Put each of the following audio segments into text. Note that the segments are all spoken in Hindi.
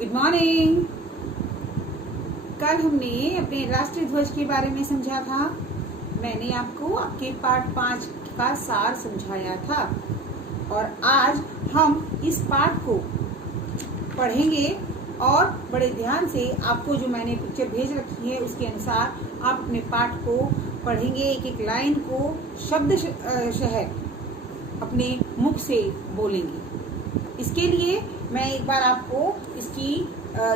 Good morning. कल हमने अपने राष्ट्रीय ध्वज के बारे में समझा था। मैंने आपको आपके पाठ 5 का सार समझाया था और आज हम इस पाठ को पढ़ेंगे और बड़े ध्यान से आपको जो मैंने पिक्चर भेज रखी है उसके अनुसार आप अपने पाठ को पढ़ेंगे। एक एक लाइन को शब्द शहर अपने मुख से बोलेंगे। इसके लिए मैं एक बार आपको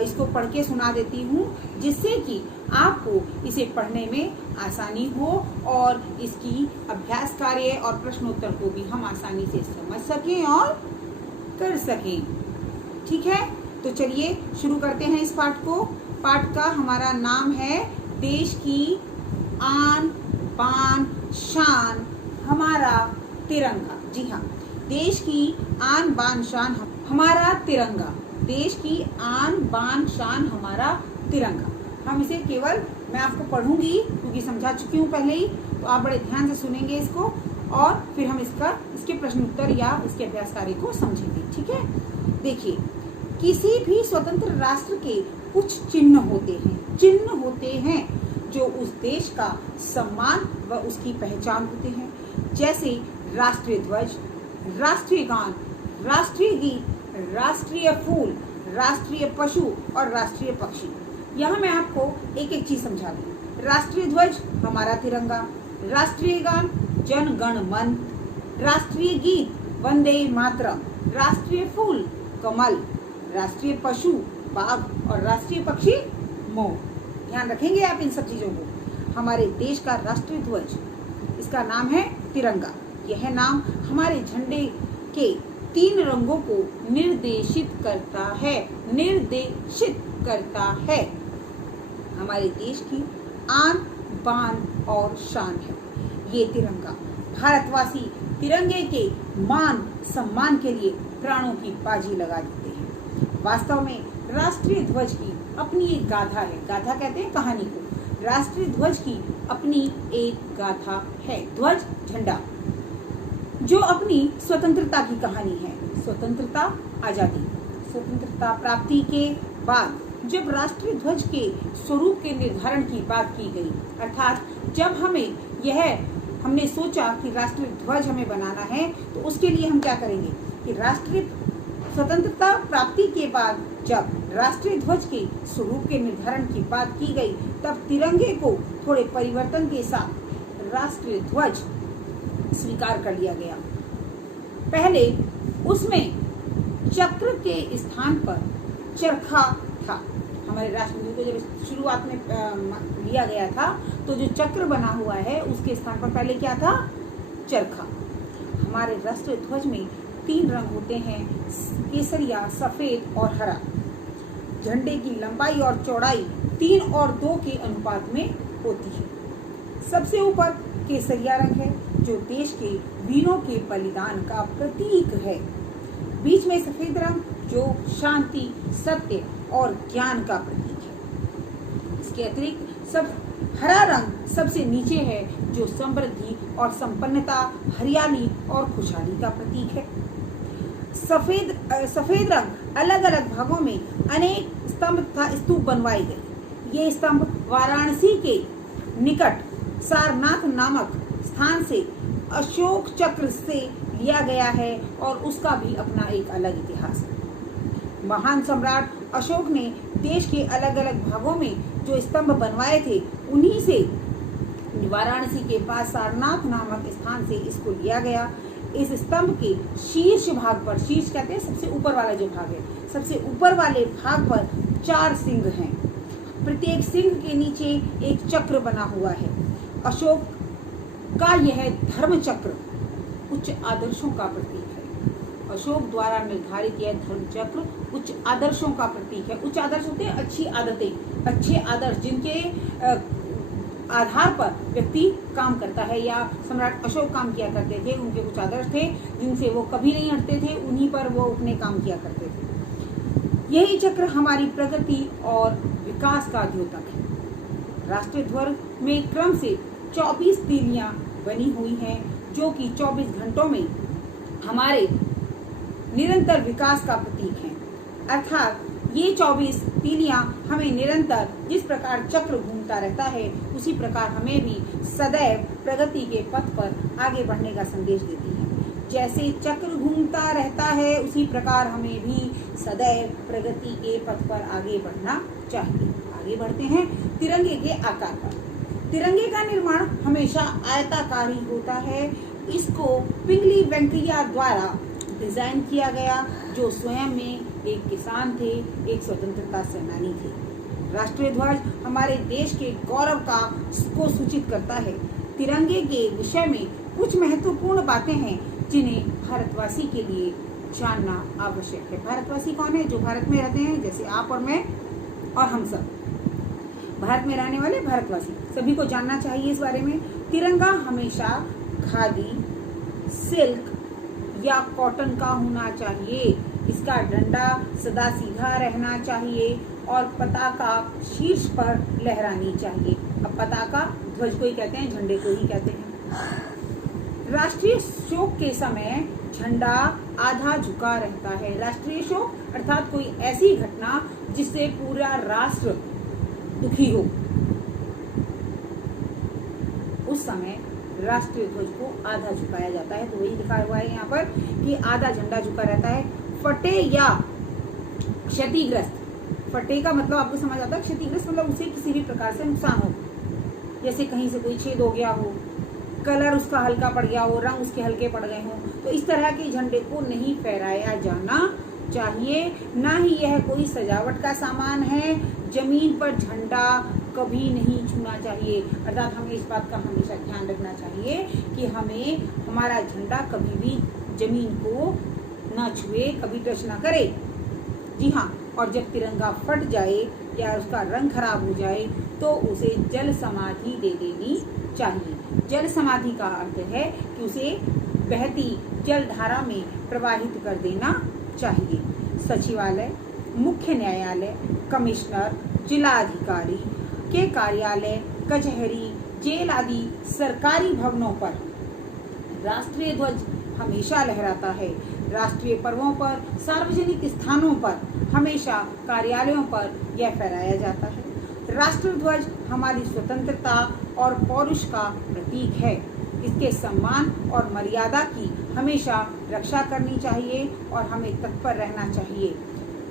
इसको पढ़ के सुना देती हूँ, जिससे कि आपको इसे पढ़ने में आसानी हो और इसकी अभ्यास कार्य और प्रश्नोत्तर को भी हम आसानी से समझ सकें और कर सकें। ठीक है, तो चलिए शुरू करते हैं इस पाठ को। पाठ का हमारा नाम है देश की आन बान शान हमारा तिरंगा। जी हाँ, देश की आन बान शान हमारा तिरंगा। देश की आन बान शान हमारा तिरंगा। हम इसे केवल मैं आपको पढ़ूंगी क्योंकि समझा चुकी हूँ पहले ही, तो आप बड़े ध्यान से सुनेंगे इसको और फिर हम इसके प्रश्न उत्तर या इसके अभ्यास कार्य को समझेंगे। ठीक है, देखिए, किसी भी स्वतंत्र राष्ट्र के कुछ चिन्ह होते हैं जो उस देश का सम्मान व उसकी पहचान होते हैं, जैसे राष्ट्रीय ध्वज, राष्ट्रीय गान, राष्ट्रीय गीत, राष्ट्रीय फूल, राष्ट्रीय पशु और राष्ट्रीय पक्षी। यहाँ मैं आपको एक एक चीज समझा दूँ। राष्ट्रीय ध्वज हमारा तिरंगा, राष्ट्रीय गान जन गण मन, राष्ट्रीय गीत वंदे मातरम, राष्ट्रीय फूल कमल, राष्ट्रीय पशु बाघ और राष्ट्रीय पक्षी मोर। ध्यान रखेंगे आप इन सब चीजों को। हमारे देश का राष्ट्रीय ध्वज, इसका नाम है तिरंगा। यह नाम हमारे झंडे के 3 रंगों को निर्देशित करता है। हमारे देश की आन बान और शान है ये तिरंगा। भारतवासी तिरंगे के मान सम्मान के लिए प्राणों की बाजी लगा देते हैं। वास्तव में राष्ट्रीय ध्वज की अपनी एक गाथा है। गाथा कहते हैं कहानी को। राष्ट्रीय ध्वज की अपनी एक गाथा है। ध्वज झंडा जो अपनी स्वतंत्रता की कहानी है। स्वतंत्रता आजादी, स्वतंत्रता प्राप्ति के बाद जब राष्ट्रीय ध्वज के स्वरूप के निर्धारण की बात की गई, अर्थात जब हमने सोचा कि राष्ट्रीय ध्वज हमें बनाना है, तो उसके लिए हम क्या करेंगे कि राष्ट्रीय स्वतंत्रता प्राप्ति के बाद जब राष्ट्रीय ध्वज के स्वरूप के निर्धारण की बात की गई, तब तिरंगे को थोड़े परिवर्तन के साथ राष्ट्रीय ध्वज स्वीकार कर लिया गया। पहले उसमें चक्र के स्थान पर चरखा था। हमारे राष्ट्रध्वज को जब शुरुआत में लिया गया था, तो जो चक्र बना हुआ है उसके स्थान पर पहले क्या था? चरखा। हमारे राष्ट्रीय ध्वज में 3 रंग होते हैं, केसरिया, सफेद और हरा। झंडे की लंबाई और चौड़ाई 3 और 2 के अनुपात में होती है। सबसे ऊपर केसरिया रंग है जो देश के वीरों के बलिदान का प्रतीक है। बीच में सफेद रंग जो शांति, सत्य और ज्ञान का प्रतीक है। इसके अतिरिक्त हरा रंग सबसे नीचे है जो समृद्धि और संपन्नता, हरियाली और खुशहाली का प्रतीक है। सफेद रंग अलग अलग भागों में अनेक स्तूप बनवाए गए। ये स्तंभ वाराणसी के निकट सारनाथ नामक स्थान से अशोक चक्र से लिया गया है और उसका भी अपना एक अलग इतिहास है। महान सम्राट अशोक ने देश के अलग अलग भागों में जो स्तंभ बनवाए थे, उन्हीं से वाराणसी के पास सारनाथ नामक स्थान से इसको लिया गया। इस स्तंभ के शीर्ष भाग पर, शीर्ष कहते हैं सबसे ऊपर वाला जो भाग है, सबसे ऊपर वाले भाग पर 4 सिंह हैं। प्रत्येक सिंह के नीचे एक चक्र बना हुआ है। अशोक का यह धर्म चक्र उच्च आदर्शों का प्रतीक है। अशोक द्वारा निर्धारित यह धर्म चक्र उच्च आदर्शों का प्रतीक है। उच्च आदर्श होते हैं अच्छी आदतें, अच्छे आदर्श जिनके आधार पर व्यक्ति काम करता है, या सम्राट अशोक काम किया करते थे। उनके कुछ आदर्श थे जिनसे वो कभी नहीं हटते थे, उन्हीं पर वो अपने काम किया करते थे। यही चक्र हमारी प्रगति और विकास का द्योतक है। राष्ट्रीय ध्वज में क्रम से 24 तीलियां बनी हुई हैं, जो कि 24 घंटों में हमारे निरंतर विकास का प्रतीक है। अर्थात ये 24 तीलियां हमें निरंतर जिस प्रकार चक्र घूमता रहता है उसी प्रकार हमें भी सदैव प्रगति के पथ पर आगे बढ़ने का संदेश देती है। जैसे चक्र घूमता रहता है उसी प्रकार हमें भी सदैव प्रगति के पथ पर आगे बढ़ना चाहिए। आगे बढ़ते हैं तिरंगे के आकार पर। तिरंगे का निर्माण हमेशा आयताकार ही होता है। इसको पिंगली वेंकैया द्वारा डिजाइन किया गया, जो स्वयं में एक किसान थे, एक स्वतंत्रता सेनानी थे। राष्ट्रीय ध्वज हमारे देश के गौरव को सूचित करता है। तिरंगे के विषय में कुछ महत्वपूर्ण बातें हैं जिन्हें भारतवासी के लिए जानना आवश्यक है। भारतवासी कौन है? जो भारत में रहते हैं, जैसे आप और मैं और हम सब भारत में रहने वाले भारतवासी, सभी को जानना चाहिए इस बारे में। तिरंगा हमेशा खादी, सिल्क या कॉटन का होना चाहिए। इसका डंडा सदा सीधा रहना चाहिए और पताका शीर्ष पर लहरानी चाहिए। अब पताका ध्वज को ही कहते हैं, झंडे को ही कहते हैं। राष्ट्रीय शोक के समय झंडा आधा झुका रहता है। राष्ट्रीय शोक अर्थात कोई ऐसी घटना जिससे पूरा राष्ट्र दुखी हो, उस समय राष्ट्रीय ध्वज को आधा झुकाया जाता है। तो वही लिखा हुआ है यहाँ पर कि आधा झंडा झुका रहता है। फटे या क्षतिग्रस्त, फटे का मतलब आपको समझ आता है, क्षतिग्रस्त मतलब उसे किसी भी प्रकार से नुकसान हो, जैसे कहीं से कोई छेद हो गया हो, कलर उसका हल्का पड़ गया हो, रंग उसके हल्के पड़ गए हो, तो इस तरह के झंडे को नहीं फहराया जाना चाहिए। ना ही यह कोई सजावट का सामान है। जमीन पर झंडा कभी नहीं छूना चाहिए, अर्थात हमें इस बात का हमेशा ध्यान रखना चाहिए कि हमें हमारा झंडा कभी भी जमीन को न छुए, कभी टच न करे। जी हाँ, और जब तिरंगा फट जाए या उसका रंग खराब हो जाए तो उसे जल समाधि दे देनी चाहिए। जल समाधि का अर्थ है कि उसे बहती जल धारा में प्रवाहित कर देना चाहिए। सचिवालय, मुख्य न्यायालय, कमिश्नर, जिलाधिकारी के कार्यालय, कचहरी, जेल आदि सरकारी भवनों पर राष्ट्रीय ध्वज हमेशा लहराता है। राष्ट्रीय पर्वों पर, सार्वजनिक स्थानों पर, हमेशा कार्यालयों पर यह फहराया जाता है। राष्ट्रीय ध्वज हमारी स्वतंत्रता और पौरुष का प्रतीक है। इसके सम्मान और मर्यादा की हमेशा रक्षा करनी चाहिए और हमें तत्पर रहना चाहिए।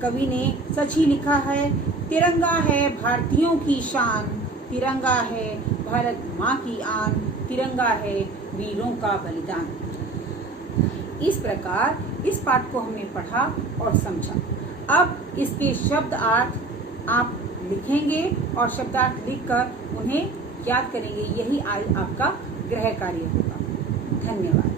कवि ने सच ही लिखा है, तिरंगा है भारतीयों की शान, तिरंगा है भारत माँ की आन, तिरंगा है वीरों का बलिदान। इस प्रकार इस पाठ को हमने पढ़ा और समझा। अब इसके शब्दार्थ आप लिखेंगे और शब्दार्थ लिखकर उन्हें याद करेंगे। यही आज आपका गृह कार्य होगा। धन्यवाद।